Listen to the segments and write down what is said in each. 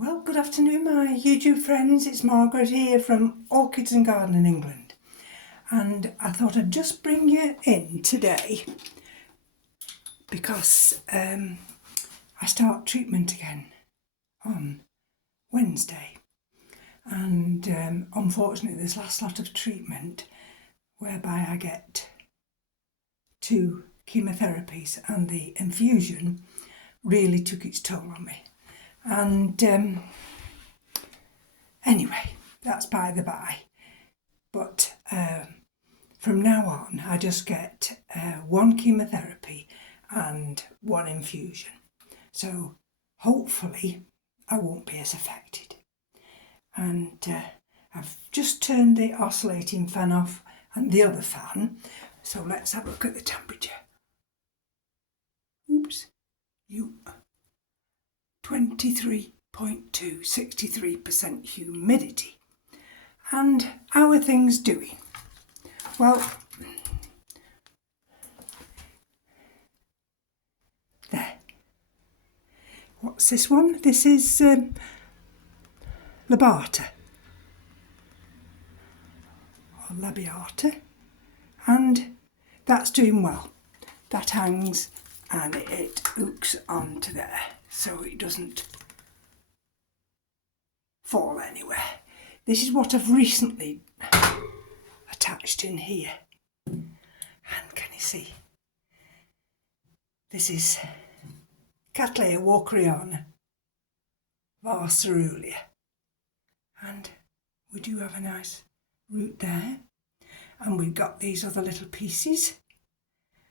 Well, good afternoon, my YouTube friends. It's Margaret here from Orchids and Gardening England. And I thought I'd just bring you in today because I start treatment again on Wednesday. And unfortunately, this last lot of treatment, whereby I get 2 chemotherapies and the infusion, really took its toll on me. And anyway, that's by the by. But from now on, I just get 1 chemotherapy and 1 infusion. So hopefully I won't be as affected. And I've just turned the oscillating fan off and the other fan. So let's have a look at the temperature. Oops. 23.2, 63% humidity. And how are things doing? Well, there. What's this one? This is Labata or Labiata, and that's doing well. That hangs and it hooks onto there so it doesn't fall anywhere. This is what I've recently attached in here, and can you see? This is Cattleya walkeriana vars cerulean, and we do have a nice root there, and we've got these other little pieces,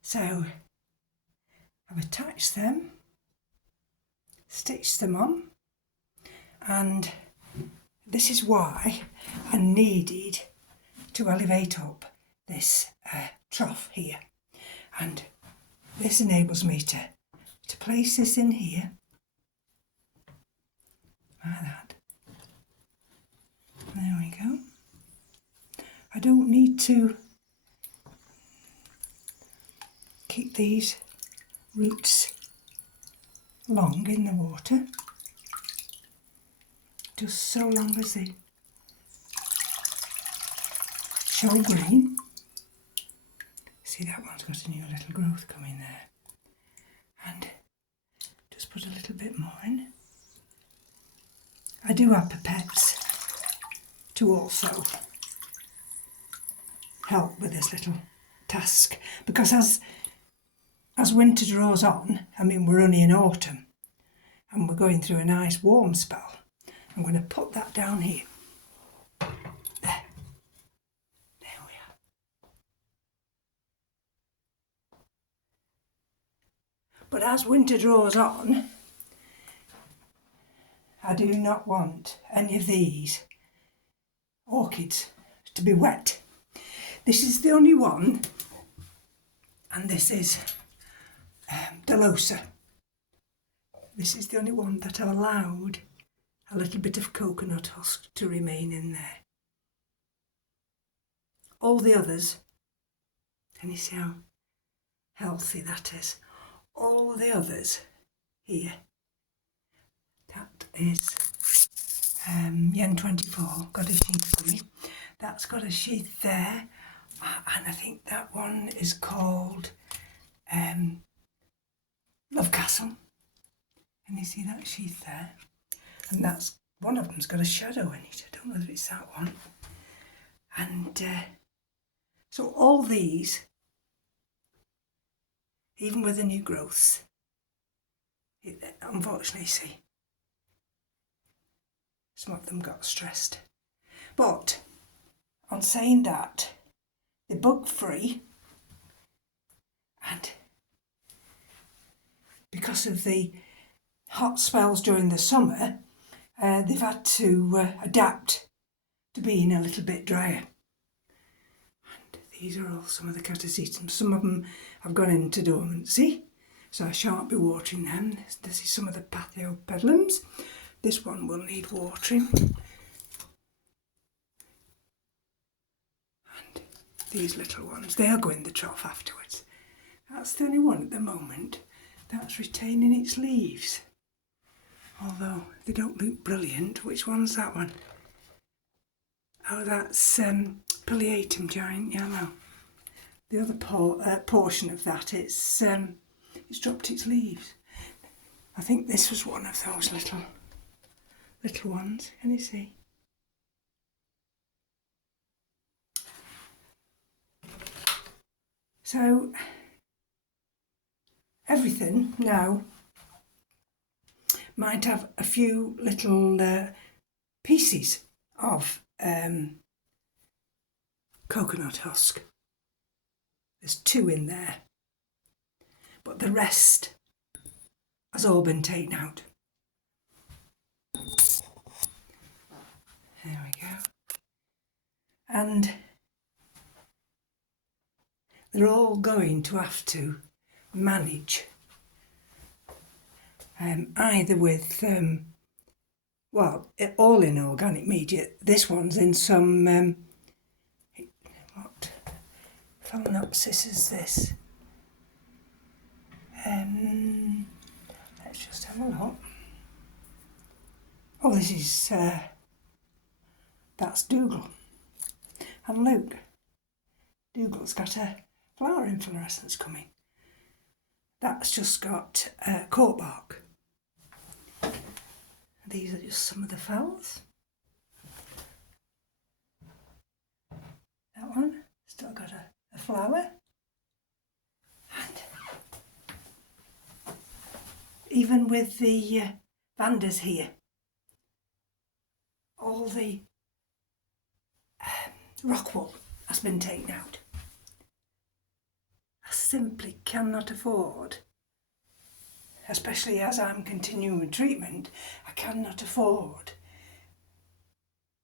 so I've attached them, stitched them on, and this is why I needed to elevate up this trough here, and this enables me to place this in here like that. There we go. I don't need to keep these roots long in the water, just so long as they show green. See, that one's got a new little growth coming there, and just put a little bit more in. I do have pipettes to also help with this little task, because as winter draws on, I mean we're only in autumn and we're going through a nice warm spell. I'm going to put that down here. There we are. But as winter draws on, I do not want any of these orchids to be wet. This is the only one, and this is Delosa. This is the only one that I've allowed a little bit of coconut husk to remain in there. All the others, can you see how healthy that is? All the others here, that is Yen 24, got a sheath for me. That's got a sheath there, and I think that one is called Love Castle. Can you see that sheath there? And that's one of them's got a shadow in it. I don't know whether it's that one. And so all these, even with the new growths, unfortunately, see, some of them got stressed. But on saying that, they're bug free, and because of the hot spells during the summer, they've had to adapt to being a little bit drier. And these are all some of the catasetums. Some of them have gone into dormancy, so I shan't be watering them. This is some of the pathiopedilums. This one will need watering. And these little ones, they'll go in the trough afterwards. That's the only one at the moment that's retaining its leaves. All although they don't look brilliant. Which one's that one? Oh, that's Pileatum giant yellow. The other portion of that, it's dropped its leaves. I think this was one of those little ones. Can you see? So everything now might have a few little pieces of coconut husk. There's 2 in there, but the rest has all been taken out. There we go. And they're all going to have to manage either with, all in organic media. This one's in some, what phalaenopsis is this? Let's just have a look. Oh, this is, that's Dougal. And look, Dougal's got a flower inflorescence coming. That's just got cork bark. These are just some of the flowers. That one still got a flower. And even with the Vandas here, all the rock wool has been taken out. I simply cannot afford, especially as I'm continuing treatment, I cannot afford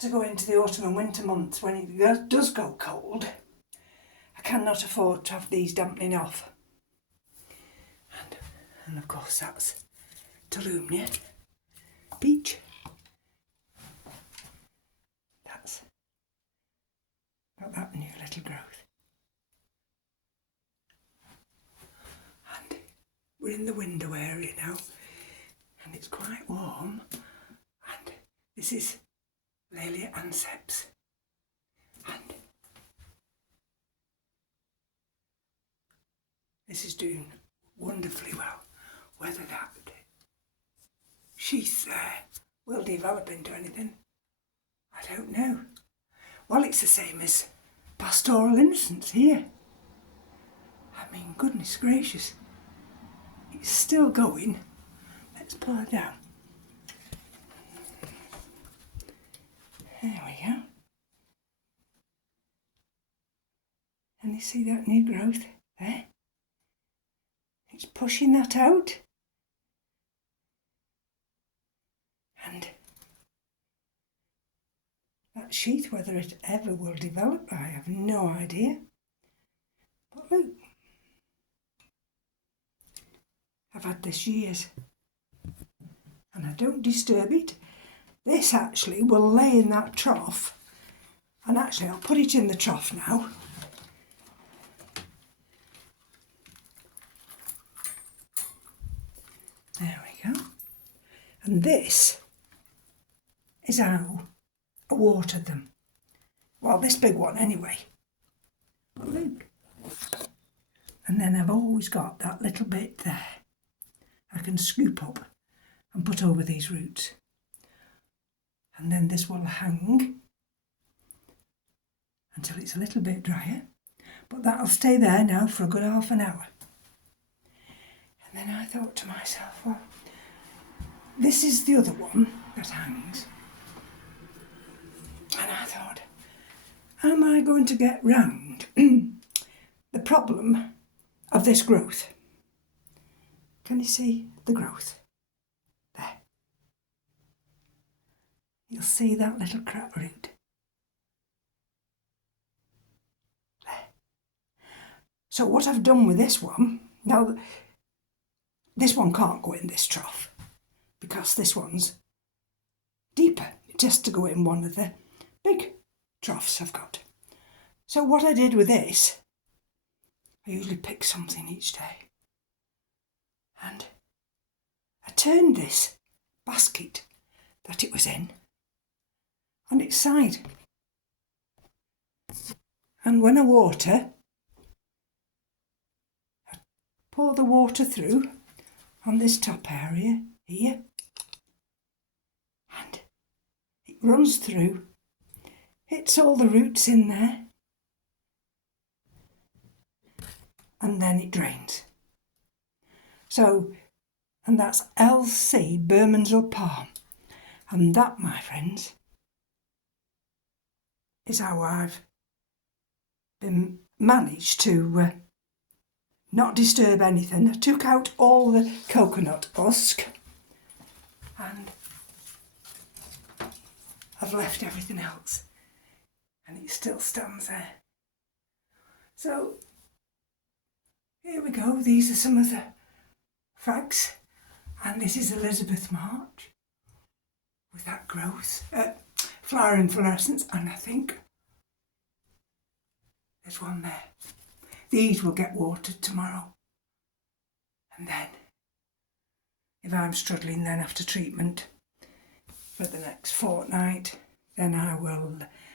to go into the autumn and winter months when it does go cold. I cannot afford to have these dampening off. And of course that's Tolumnia peach. That's got that new little growth. And we're in the window area now, and it's quite warm. And this is Laelia anceps. And this is doing wonderfully well. Whether that sheath there will develop into anything, I don't know. Well, it's the same as Pastoral Innocence here. I mean, goodness gracious. It's still going. Let's pull her down. There we go. And you see that new growth there? It's pushing that out. And that sheath, whether it ever will develop, I have no idea. But look, I've had this years and I don't disturb it. This actually will lay in that trough, and actually I'll put it in the trough now. There we go. And this is how I watered them. Well, this big one anyway. But look. And then I've always got that little bit there I can scoop up and put over these roots. And then this will hang until it's a little bit drier. But that'll stay there now for a good half an hour. And then I thought to myself, well, this is the other one that hangs. And I thought, am I going to get round the problem of this growth? Can you see the growth? There. You'll see that little crap root. There. So what I've done with this one, now this one can't go in this trough because this one's deeper. It has to go in one of the big troughs I've got. So what I did with this, I usually pick something each day, and I turned this basket that it was in on its side. And when I water, I pour the water through on this top area here, and it runs through, hits all the roots in there, and then it drains. So, and that's LC Bermondsey Palm. And that, my friends, is how I've been managed to not disturb anything. I took out all the coconut husk and I've left everything else, and it still stands there. So here we go. These are some of the frags, and this is Elizabeth March with that growth, flower inflorescence, and I think there's one there. These will get watered tomorrow, and then if I'm struggling then after treatment for the next fortnight, then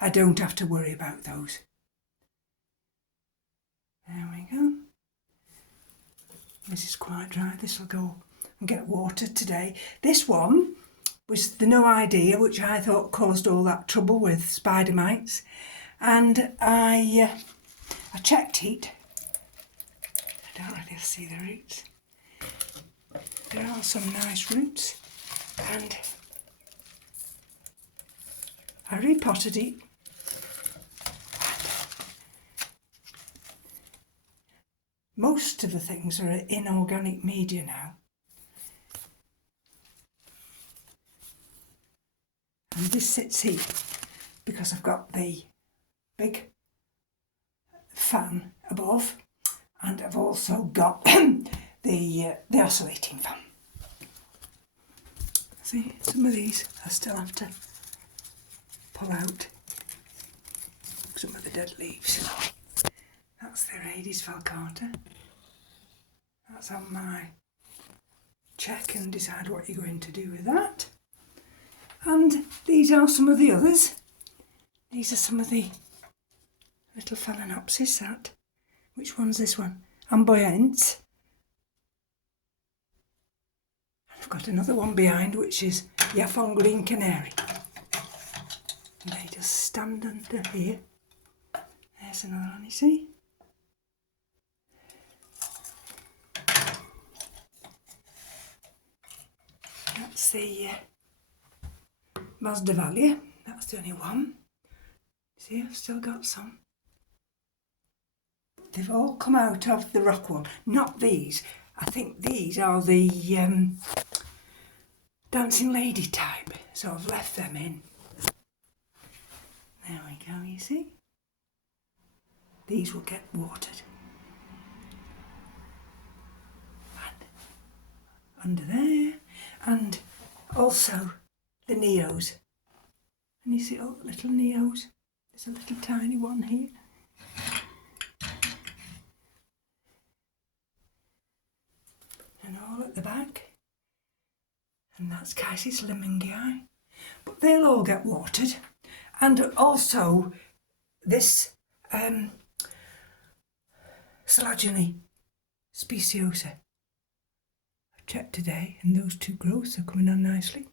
I don't have to worry about those. There we go. This is quite dry. This will go and get watered today. This one was the no idea, which I thought caused all that trouble with spider mites, and I checked it. I don't really see the roots. There are some nice roots, and I repotted it. Most of the things are in organic media now. And this sits here because I've got the big fan above, and I've also got the oscillating fan. See, some of these I still have to pull out some of the dead leaves. That's the Radies Falcata. That's on my check and decide what you're going to do with that. And these are some of the others. These are some of the little Phalaenopsis. Which one's this one? Amboyance. I've got another one behind, which is Yaphon Green Canary. And they just stand under here. There's another one, you see? That's the Masdevallia. That's the only one. See, I've still got some. They've all come out of the rock wall. Not these. I think these are the Dancing Lady type. So I've left them in. There we go, you see? These will get watered. And under there. And also the Neos. And you see all the little Neos? There's a little tiny one here. And all at the back. And that's Cassis Lemingii. But they'll all get watered. And also this Selagine speciosa. I checked today and those two growths are coming on nicely.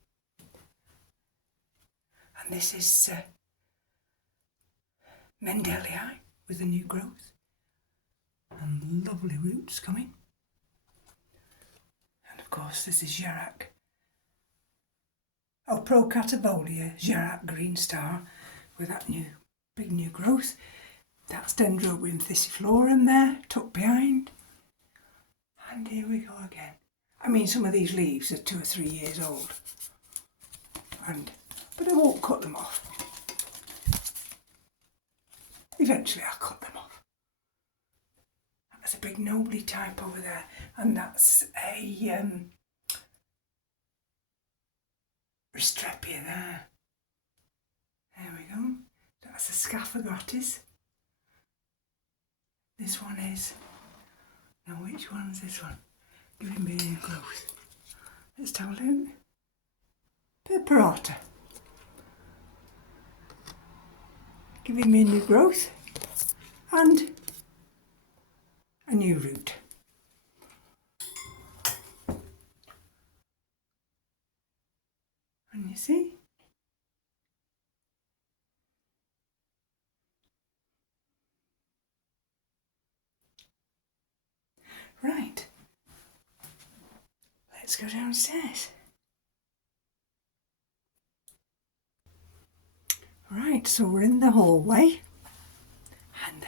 And this is Mendelii with a new growth. And lovely roots coming. And of course this is Gerac. Oh, Procatavolia, Gerac Green Star with that big new growth. That's Dendrobium thysiflorum there, tucked behind. And here we go again. I mean, some of these leaves are 2 or 3 years old. But I won't cut them off. Eventually I'll cut them off. That's a big Nobly type over there. And that's a Restrepia there. There we go. That's a Scaphogotis. This one is... Now which one's this one? Giving me a growth. Let's have a look. paratha, giving me new growth and a new root. And you see, right, let's go downstairs. Right, so we're in the hallway, and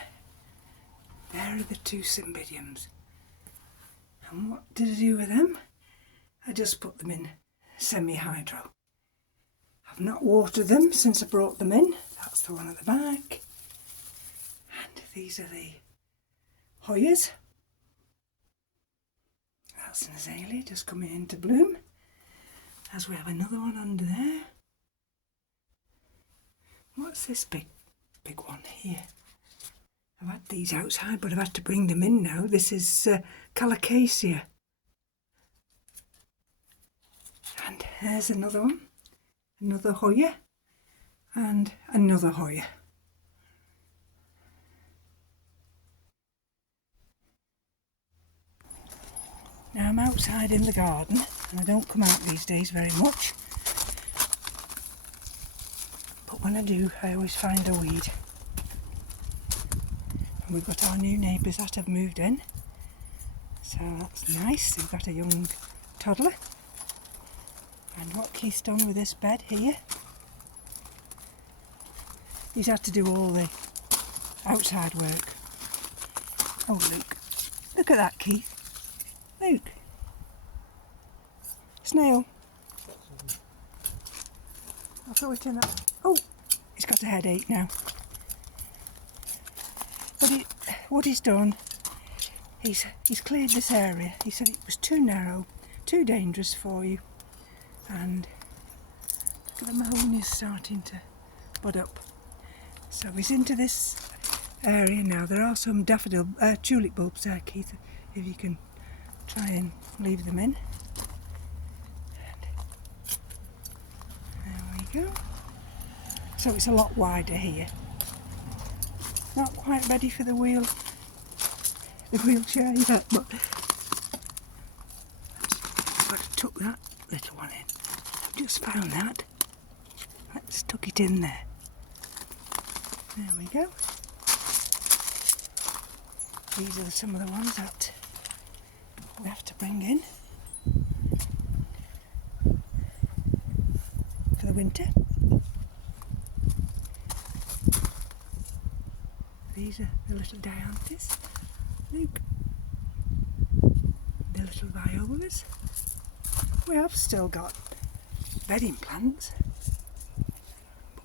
there are the two cymbidiums. And what did I do with them? I just put them in semi-hydro. I've not watered them since I brought them in. That's the one at the back. And these are the Hoyas. That's an azalea just coming into bloom. As we have another one under there. What's this big one here? I've had these outside, but I've had to bring them in now. This is Colocasia. And there's another one, another Hoya, and another Hoya. Now I'm outside in the garden, and I don't come out these days very much. But when I do, I always find a weed. And we've got our new neighbours that have moved in. So that's nice. We've got a young toddler. And what Keith's done with this bed here, he's had to do all the outside work. Oh, Luke. Look at that, Keith. Luke. Snail. I'll throw it in that. Oh, he's got a headache now. But what he's done, he's cleared this area. He said it was too narrow, too dangerous for you. And look at the mahogany's starting to bud up. So he's into this area now. There are some daffodil, tulip bulbs there, Keith, if you can try and leave them in. And there we go. So it's a lot wider here. Not quite ready for the wheelchair yet, but I've got to tuck that little one in. I've just found that. Let's tuck it in there. There we go. These are some of the ones that we have to bring in for the winter. These are the little dianthus. Look. The little violas. We have still got bedding plants.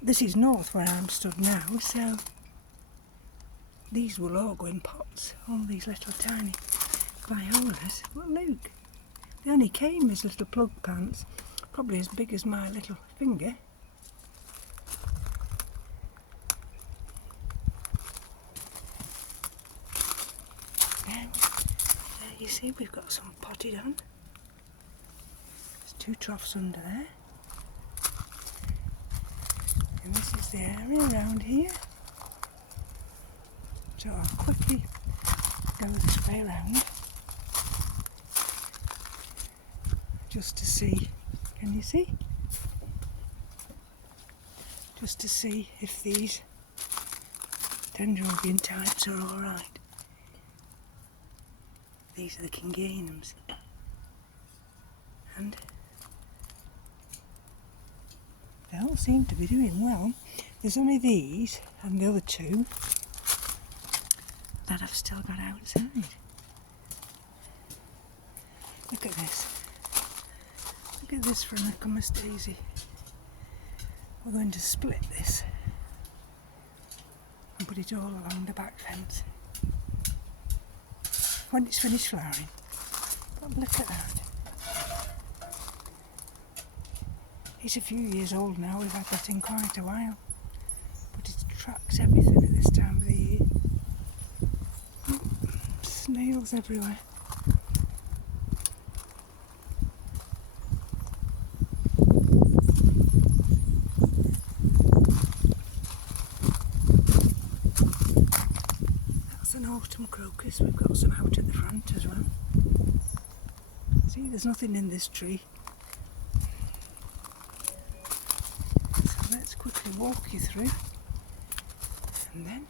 This is north where I'm stood now, so these will all go in pots. All these little tiny violas. But look, they only came as little plug plants, probably as big as my little finger. There you see, we've got some potted on. There's two troughs under there. And this is the area around here. So I'll quickly go this way around just to see, can you see? Just to see if these dendrobium types are alright. These are the kingianums. And they all seem to be doing well. There's only these and the other two that I've still got outside. Look at this. Look at this for an Acumis daisy. We're going to split this and put it all along the back fence when it's finished flowering. But look at that. It's a few years old now, we've had that in quite a while. But it attracts everything at this time of the year. Snails everywhere. some crocus. We've got some out at the front as well. See, there's nothing in this tree. So let's quickly walk you through. And then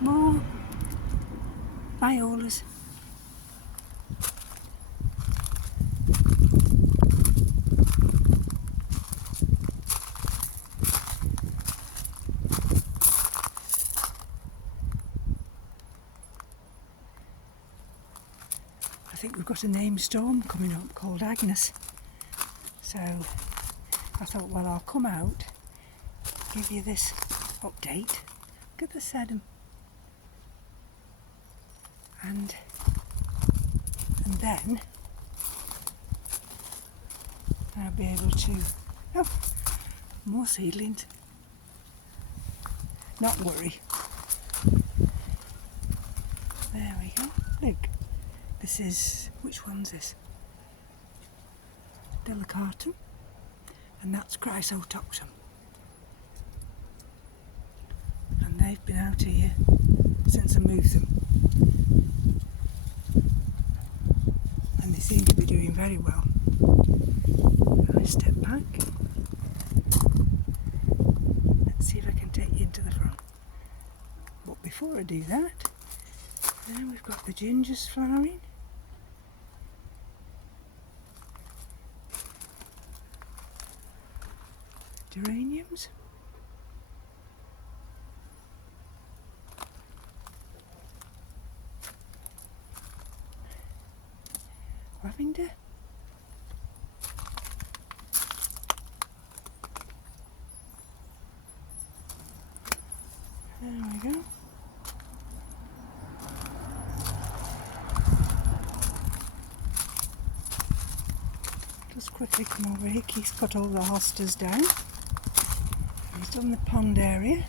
more violas. I think we've got a named storm coming up called Agnes. So I thought, well, I'll come out, give you this update. Look at the sedum. And then I'll be able to, oh, more seedlings. Not worry. There we go. Look, this is, which one's this? Delicatum, and that's Chrysotoxum. And they've been out here since I moved them. And they seem to be doing very well. I step back. Let's see if I can take you into the front. But before I do that, there we've got the gingers flowering. Geraniums. Lavender. There we go. Just quickly come over here. Keith's got all the hostas down. He's done the pond area.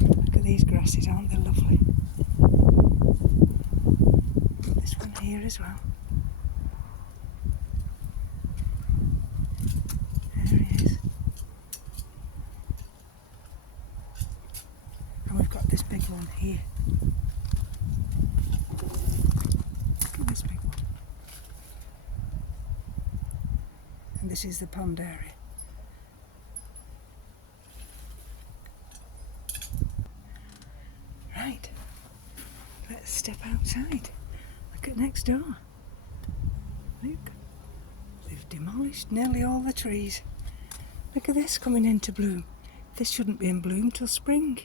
Look at these grasses, aren't they lovely? This one here as well. There he is. And we've got this big one here. Look at this big one. And this is the pond area. Right, let's step outside. Look at next door. Look, they've demolished nearly all the trees. Look at this coming into bloom. This shouldn't be in bloom till spring.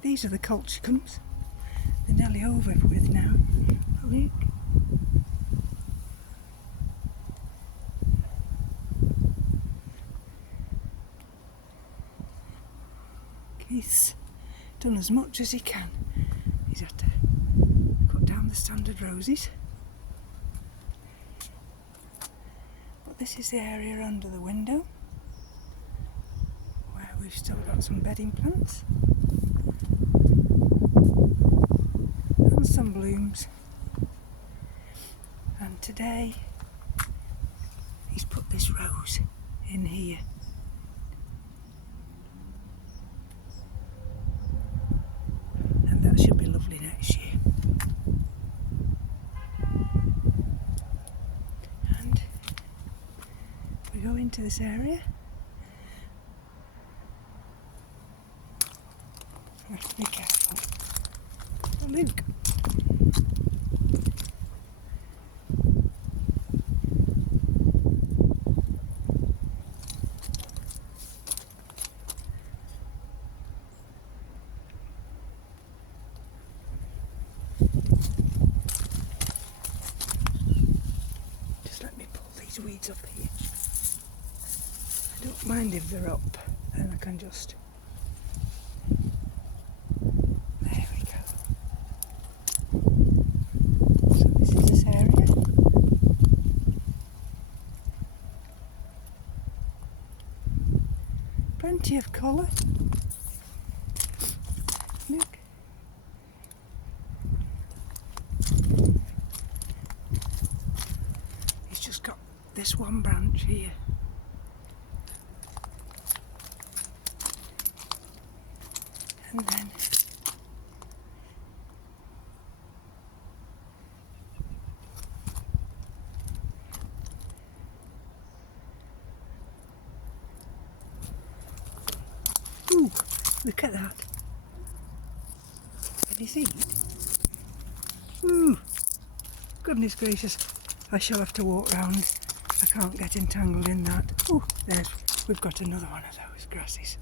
These are the colchicums. They're nearly over with now. Oh, look. He's done as much as he can. He's had to cut down the standard roses. But this is the area under the window where we've still got some bedding plants and some blooms. And today he's put this rose in here. That should be lovely next year. And we go into this area. We have to be careful. Oh, look. Weeds up here. I don't mind if they're up, then I can just, there we go. So this is this area. Plenty of colour. Look. this one branch here. And then ooh, look at that. Can you see it? Ooh, goodness gracious. I shall have to walk round. I can't get entangled in that. Oh, we've got another one of those grasses.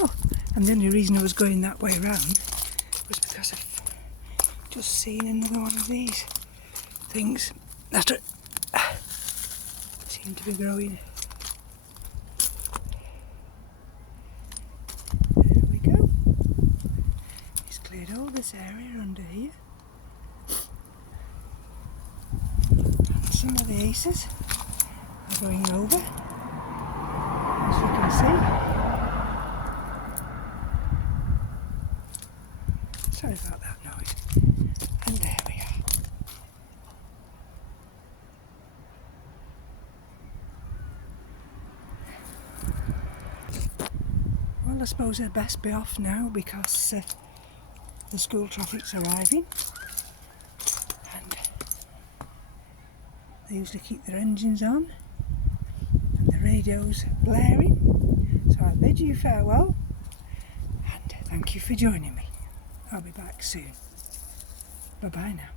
Oh, and the only reason I was going that way round was because I've just seen another one of these things that seem to be growing. There we go. He's cleared all this area under here. And some of the aces are going over, as you can see. Sorry about that noise. And there we are. Well, I suppose I'd best be off now because the school traffic's arriving. And they usually keep their engines on and the radio's blaring. So I bid you farewell and thank you for joining me. I'll be back soon. Bye bye now.